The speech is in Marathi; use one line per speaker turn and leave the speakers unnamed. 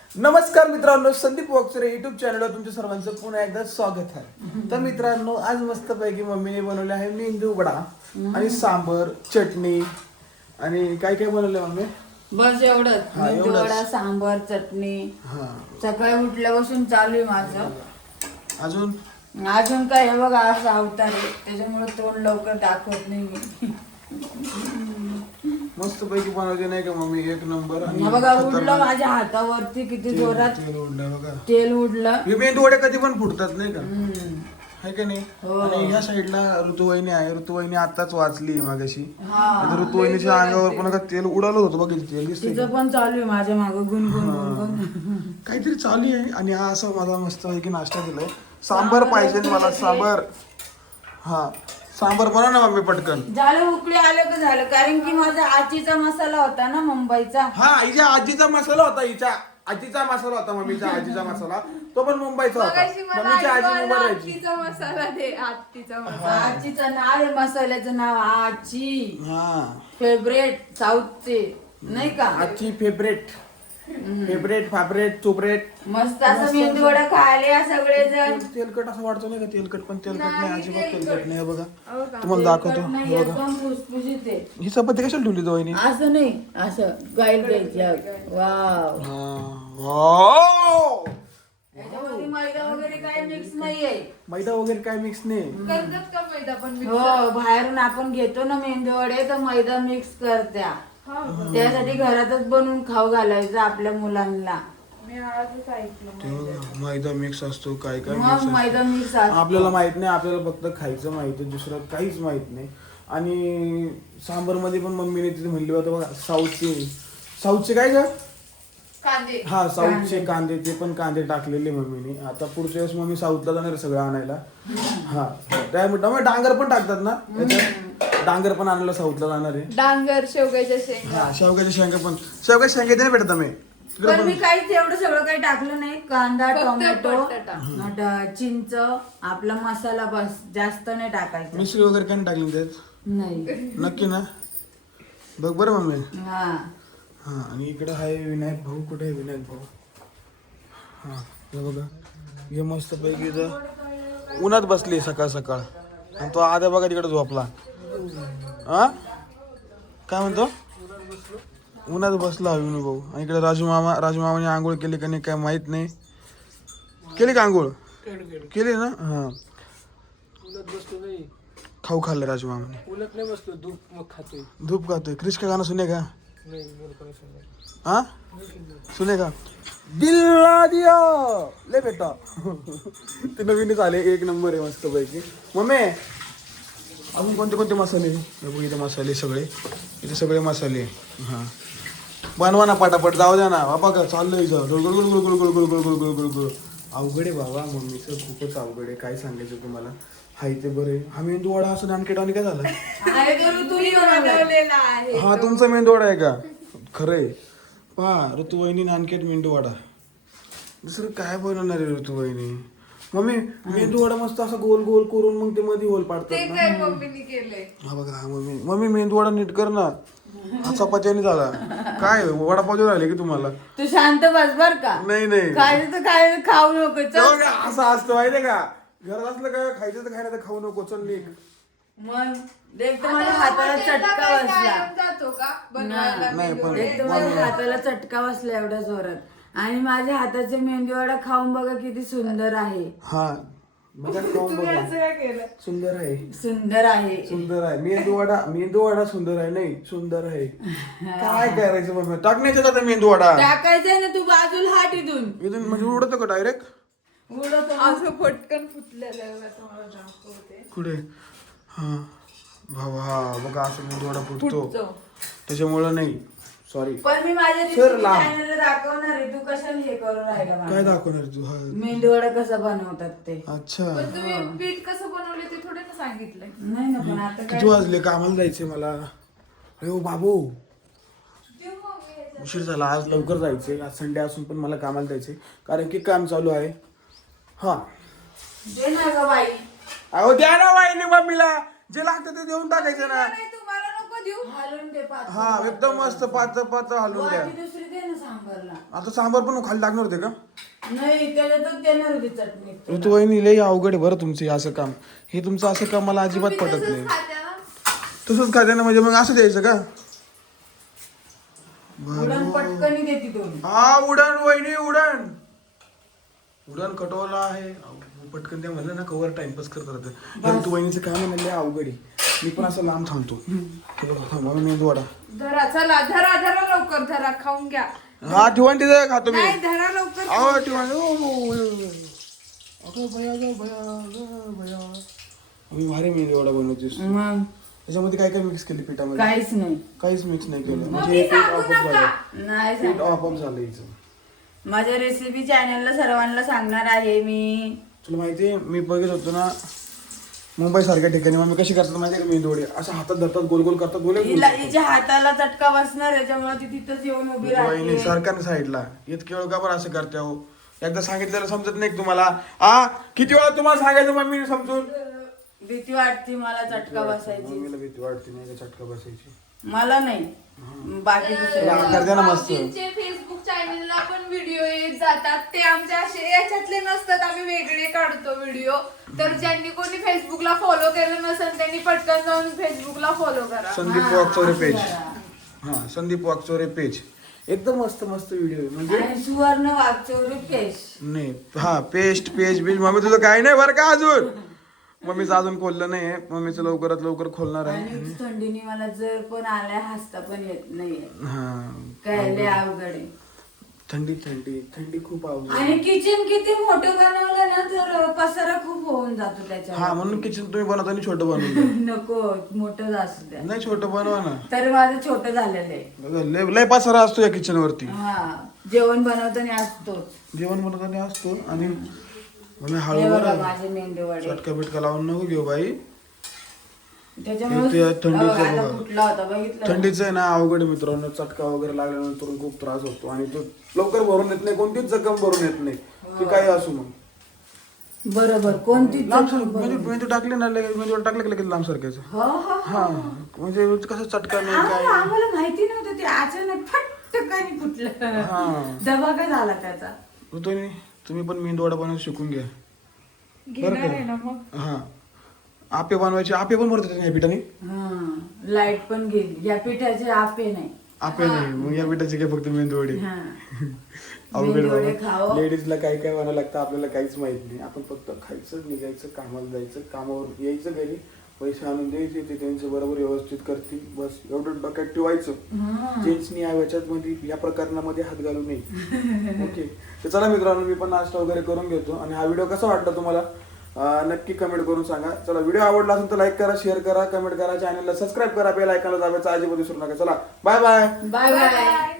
नमस्कार मित्रांनो, संदीप वक्सरे युट्यूब चॅनलवर तुमच्या सर्वांचं पुन्हा एकदा स्वागत आहे. तर मित्रांनो, आज मस्तपैकी मम्मीने बनवले आहे मेंदू वडा आणि सांबर, चटणी आणि काय काय बनवले मम्मी?
बस एवढंच.
हा,
मेंदू
एवढंच.
वडा, सांबर, चटणी.
हा,
सकाळी उठल्यापासून चालू आहे माझं.
अजून
काय हे बघा, असं अवतार आहे, त्याच्यामुळे तोंड लवकर दाखवत नाही मी.
मस्तपैकी बनवले नाही का मम्मी? एक नंबर. आणि
हा बघा, उडलं
खतरनाक
माझ्या हातावरती किती जोरात
तेल उडलं बघा.
तेल उडलं.
हे मेंदू वडे कधी पण फुटतात नाही का?
हम्म.
आहे का नाही?
हो.
आणि ह्या साईडला ऋतुवाहिनी आहे. ऋतुवाहिनी आताच वाचली मागाशी.
हा.
आता ऋतुवाहिनीच्या अंगावर पण का तेल उडालं होतं बघ, तेल दिसतंय का?
तिचं पण चालू आहे माझ्या मागं गुणगुण गुणगुण.
काहीतरी चालू आहे. आणि हा असं माझा मस्त आहे की नाश्ता दिलाय. सांबर पाहिजे मला, सांबर. हा, सांबर बनव ना मम्मी पटकन.
झालं, उकळी आलं का झालं, कारण की माझा आजीचा मसाला होता ना मुंबईचा.
हा, हिच्या आजीचा मसाला होता. हिच्या आजीचा मसाला होता, मम्मीचा आजीचा मसाला. तो पण मुंबईचा होता. मम्मीची आजी मुंबईत राहायची.
आत्तीचा मसाला दे, आत्तीचा मसाला.
आजीचं नाव आहे, मसाल्याचं नाव आजी.
हा,
फेवरेट साऊथचे नाही का?
आजची फेवरेट फाबरेट चोपरेट.
मस्त असं मेंदू वडा खायला सगळेजण.
तेलकट असं वाटतो नाही का? तेलकट पण तेलकट नाही, अजिबात तेलकट नाही. हे बघा,
हो का?
तुम्हाला दाखवतो.
नाही,
हे बघा,
एकदम खुसखुशीत आहे.
ही चपाती कशाला ठेवली तो वहिनी?
असं नाही, असं गाईल द्यायची. वाव.
वाव!
याच्यामध्ये मैदा वगैरे काय मिक्स नाहीये.
मैदा वगैरे काय मिक्स नाही.
करतात का मैदा पण mix?
हो, बाहेरून आपण घेतो ना मेंदू वडे, तर मैदा मिक्स करत्या.
हा का?
त्यासाठी घरातच बनवून खाऊ घालायचं आपल्या मुलांना.
मी आजच ऐकलं
ते
मैदा.
बघा, मैदा मिक्स असतो, काय काय
मग
मिक्स असतो.
मैदा मिक्स असतो.
आपल्याला माहित नाही, आपल्याला फक्त खायचं माहिती, दुसरं काहीच माहित नाही. आणि सांबर मध्ये पण मम्मीने तिथे म्हणले होतं बघा, साऊथचे काय का?
कांदे.
हा, साऊथचे कांदे, ते पण कांदे टाकलेले मम्मीने. आता पुढच्या वेळेस मम्मी साऊथला जाणार आहे सगळं आणायला. हा, त्यामुळे डांगर पण टाकतात ना त्याच्यात? डांगर पण आणायला साऊथला जाणार आहे.
डांगर, शेवग्याच्या शेंगा.
हा, शेवग्याच्या शेंगा पण. शेवग्याच्या शेंगा नाही भेटत आम्ही तिकडे
पण
पण.
मी काहीच एवढं सगळं काही टाकलं नाही. कांदा,
फक्त
टोमॅटो,
बटाटा.
चिंच, आपला मसाला, बस. जास्त नाही टाकायचं.
मिसळी वगैरे काय नाही टाकली त्यात?
नाही.
नक्की ना? बघ बरं मम्मी.
हा.
हा, आणि इकडे आहे विनायक भाऊ. कुठे आहे विनायक भाऊ? हा, हे बघा, हे मस्त पैकी इथं उन्हात बसली सकाळ सकाळ. आणि तो आद्या बघा तिकडे झोपला. हा, काय म्हणतो? उन्हात बसला विनू भाऊ. आणि इकडे राजू मामाने आंघोळ केली का नाही काय माहित नाही. केली का आंघोळ? केली ना? हा, खाऊ खाल्लं राजू मामाने.
उलट नाही बसलो, धूप मग खातोय.
धूप खातोय. क्रिश का गाणं सुने का? हाँ सुने का? दिल्ला दिया ले बेटा. ते नवीनच आले, एक नंबर आहे मस्त पैकी. मम्मी, अजून कोणते कोणते मसाले? इथे मसाले सगळे, इथे सगळे मसाले. हां, बनवा ना पटापट, जाऊ द्या ना बाबा. का चाललंय अवघड आहे बाबा. मम्मीचं खूपच अवघड आहे. काय सांगायचं तुम्हाला? हाय ते बरे. हा मेंदू वडा असं नानकेटाने काय झालं?
आहे तर ऋतूनी बनवलंय.
बनवलेला आहे.
हा, तुमचा मेंदू वडा आहे का? खरंय. पहा, ऋतुवाहिनी नानकेट मेंदू वडा. दुसरं काय बनवणार आहे ऋतुवाहिनी? मम्मी, मेंदू वडा मस्त असं गोल गोल करून मग ते मध्ये होल
ते
पाडतात ना.
काय मम्मीने केलंय?
हा बघा, हा मम्मी मेंदू वडा नीट कर ना. हा चपात्याने झाला. काय वडापाव देऊन राहिले की तुम्हाला?
तू शांत बस बर का.
नाही नाही,
खायचं तर काय, खाऊ नको. चल.
तेव्हा काय असं असतं माहितीये का? घरात असलं का खायचं तर खायला, तर खाऊ नको. चल निघ.
मग देख, तर माझ्या हाताला चटका
काय
बसला.
कायम जातो का बनवायला
नाही,
मेंदू
पण-
वडे?
एक तर माझ्या हाताला चटका बसला एवढ्या जोरात. आणि माझ्या हाताचे मेंदू वडा खाऊन बघा किती सुंदर आहे.
हा, बघा खाऊन
तुम्ही
बघा.
असं काय केलं?
सुंदर आहे,
सुंदर आहे.
सुंदर आहे. मेंदू वडा सुंदर आहे. नाही, सुंदर आहे. काय करायचं मम्मी? टाकण्याचं का ते मेंदू वडा?
टाकायचंय ना, तू बाजूला हाट इथून.
इथून म्हणजे उडतं का डायरेक्ट?
उडत
असं फटकन फुटलेलं आहे, तुम्हाला दाखवते.
कुठे? हा भावा, हा बघा, असं मेंदू वडा फुटतो.
फुटतो.
त्याच्यामुळं नाही, सॉरी.
पण मी माझ्या
सर, लांब.
चॅनलला दाखवणार आहे. तू कशाला हे करून राहिला मला?
काय दाखवणार तू? हा,
मेंदू वडा कसा बनवतात ते.
अच्छा.
पण तुम्ही पीठ कसं बनवले ते थोडे ना सांगितलंय.
नाही ना, पण आता
किती वाजले? कामाला जायचे मला. अरे ओ बाबू, उशीर झाला. आज लवकर जायचे. आज संडे असून पण मला कामाला जायचे, कारण की काम चालू आहे. हा,
दे ना ग बाई.
अहो द्या ना वाहिनी मम्मीला. जे लागतं ते देऊन टाकायचं ना.
नाही, तुम्हाला नको मग देऊ
हलवून दे पातळ.
हा एकदम मस्त पातळ पातळ हलवून द्या.
वाटी दुसरी दे ना सांबारला.
आता सांबार पण खाली लागणार होते का?
नाही त्याच्यातच देणार होती चटणी.
ऋतुवाहिनी लई अवघड आहे बरं तुमचं हे असं काम. हे तुमचं असं काम मला अजिबात
तुम्ही
पटत
तसंच
नाही.
खात्या ना.
तसंच खाते ना म्हणजे मग असं द्यायचं का?
उडण पटकनी देती दोन.
हा उडण वहिनी उडण उडण कटवला आहे अहो, पटकन त्या म्हणलं ना कवर टाइमपास करत राहतं. तू वहिनीचं काम आहे ना लय अवघड आहे. मी पण असं लांब थांबतो. म्हणून मेंदू वडा
धरा चला धरा धरा लवकर धरा खाऊन घ्या.
हा ठेवण तिथं खातो मी.
नाही धरा लवकर.
अहो ठेवण अगं भया ग भया ग भया. मी भारी मेंदू वडा बनवतेस.
मग
त्याच्यामध्ये काय काय मिक्स केली पिठामध्ये?
काहीच नाही.
काहीच मिक्स नाही केलं
मग
म्हणजे
मी
पीठ
सांगू
ऑफअप
नका.
झालं.
नाही
पीठ
सांग.
ऑफअप झालं हिचं.
माझ्या रेसिपी चॅनलला सर्वांना सांगणार आहे मी.
तुला माहितीये मी बघत होतो ना मुंबई सारख्या ठिकाणी मग मी कशी करतात माहितीये का मेंदू वडे असं हातात धरतात गोल गोल करतात गोल
हिच्या हाताला चटका बसणार याच्यामुळे ती तिथंच येऊन उभी
वहिनी
राहते.
सरकारने साईडला इतके वेळ का बरं असं करते हो एकदा सांगितलेलं समजत नाही का तुम्हाला आ किती वेळा तुम्हाला सांगायचं मम्मीने समजून
भीती वाटते मला चटका बसायची.
मम्मीला भीती वाटते नाही का चटका बसायची
मला नाही बाकी दुसरे
करते ना मस्त
भाऊजींचे फेसबुक चॅनलला पण व्हिडिओ येत जातात. ते आमच्या असे याच्यातले नसतात. आम्ही वेगळे काढतो व्हिडिओ. तर ज्यांनी कोणी फेसबुकला फॉलो केलं नसेल त्यांनी पटकन जाऊन फेसबुकला फॉलो करा.
संदीप वाकचोरे पेज हा संदीप वाकचोरे पेज एकदम मस्त मस्त व्हिडिओ म्हणजे
आणि सुवर्ण वागचौरी केश.
नाही हा पेस्ट पेज बीज मम्मी तुझं काही नाही बरं का अजून मम्मीचं अजून खोललं नाही मम्मीचं लवकरात लवकर खोलणार आहे
आणि थंडीने मला जर पण आलाय हसता पण येत नाहीये.
हा
काय लय अवघड आहे.
थंडी थंडी थंडी खूप आवडते
आणि किचन किती मोठं बनवलं ना तर पसारा खूप होऊन जातो
हा
त्याच्यावर.
म्हणून किचन तुम्ही बनवताना छोटं बनवून द्या.
नको मोठं असू द्या.
नाही छोटं बनवा ना
तर माझं छोटं झालेलं आहे.
बघा, लय पसारा असतो या किचन वरती
हा जेवण बनवताना असतोच.
जेवण बनवताना असतो आणि मग
हे
हळू
बघा माझे मेंदू वडे.
चटका बिटका लावून नको घेऊ बाई
त्याच्यामुळे
ते थंडीचं
आता
बघा.
फुटला होता बघितलं.
थंडीचं आहे ना अवघड आहे मित्रांनो चटका वगैरे लागल्यानंतर खूप त्रास होतो आणि तो लवकर भरून येत नाही कोणतीच जखम भरून येत नाही ती काही असू मग
बरोबर कोणती
लांब सर म्हणजे मेंदू टाकले ना मेंदू टाकले की लगेच लांब सरकायचं
हो हो
हा म्हणजे कसं चटका नाही काय
आम्हाला माहिती नव्हतं ते अचानक फटकाने फुटलं.
हा
दबा काय झाला त्याचा.
तुम्ही पण मेंदू वडा बनवायला शिकून घ्या
घेणार आहे ना मग.
हा आपे बनवायचे आपे पण भरतात या पिठाने
हा लाईट पण गेली या पिठाचे आपे नाही.
आपे नाही मग या पिठाचे काय फक्त मेंदू वडे
हा
अवघड
मेंदू वडे खाओ.
लेडीजला काय काय म्हणायला लागतं आपल्याला काहीच माहित नाही आपण फक्त खायचं निघायचं कामाला जायचं कामावर यायचं घरी पैसे आणून द्यायचे ते त्यांचं बरोबर व्यवस्थित करतील बस एवढं डोक्यात ठेवायचं जेंट्सनी याच्यात मध्ये या प्रकरणामध्ये हात घालू नये ओके तर चला मित्रांनो मी पण नाश्ता वगैरे करून घेतो आणि हा व्हिडिओ कसा वाटला तुम्हाला नक्की कमेंट करून सांगा चला व्हिडिओ आवडला असेल तर लाईक करा शेअर करा कमेंट करा चॅनलला सबस्क्राईब करा बेल आयकॉनला दाबायचं अजिबात विसरू नका चला बाय बाय
बाय बाय.